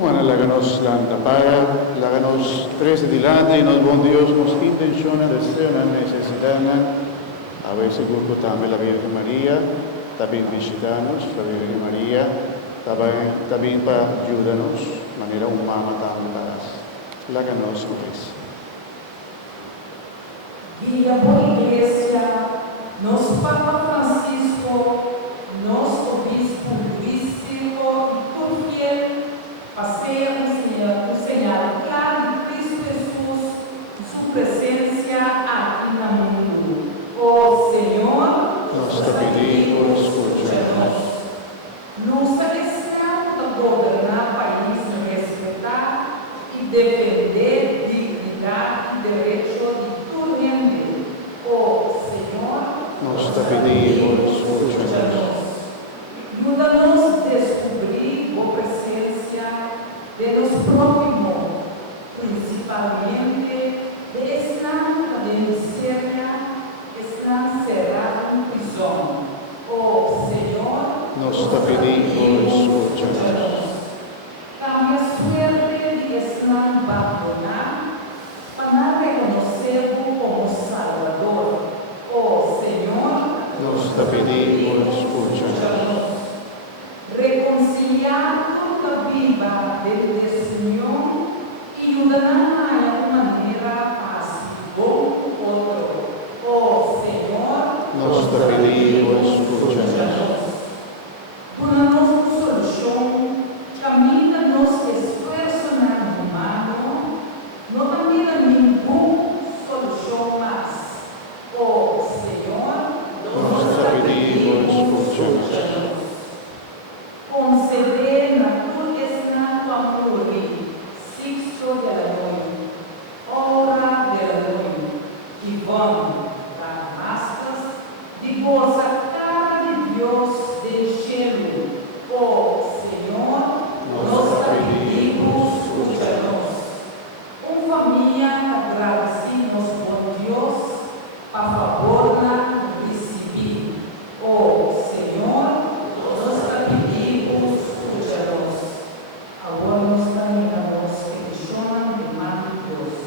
Bueno, láganos Santa Paga, láganos tres dilante y nos bon Dios nos intenciona deseo una necesidad, a veces gusto también la Virgen María, también visitarnos la Virgen María, también para ayudarnos de manera humana también, láganos pues. Guia por Igreja, nosso Papa Francisco, nosso Bispo Luís Silva e por fiel passeia o señal claro de Cristo Jesús, su presencia aquí en el mundo. Oh Señor, nos te pedimos, escúchanos. Nos deseamos governar país, respetar e defender dignidade e direito de todo mundo. Oh Senhor, Nos te pedimos, escúchanos. ajuda-nos a descobrir a presença de nosso próprio mundo, principalmente de estar de miséria, estar cerrado em prisão. Oh Senhor, Nos te pedimos, escúchanos. dá-me a suerte de estar abandonar para reconhecer-o como Salvador. Oh Senhor, Nos te pedimos, escúchanos. reconciliar toda viva del desunión y ayudar de maneira pacífica outro. Oh Senhor, Nos te pedimos, escúchanos. una nossa solução, caminha-nos esforço na humano, não caminha nenhuma solução mais. Oh Senhor, Nos te pedimos, escúchanos. conceder na tua esnato amor, sixto della noite, ora della noite, que vão dar aspas de vossa cara de Deus del cielo. Oh Senhor, nos pedimos, escucha-nos. Família, agradecemos por Deus, a favor na receber. Oh Senhor, nos pedimos, escucha-nos. Agora nos caminhamos que chamam de mão de Deus.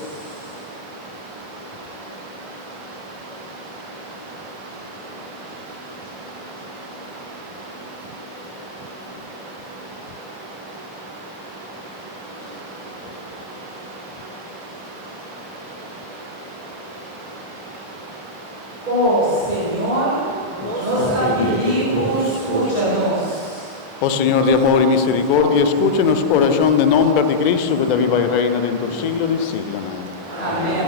Oh Senhor, nos pedimos, escucha-nos. Oh Señor de amor y misericordia, escúchenos oración de nombre de Cristo que viva y reina dentro del siglo de siglo. Amém.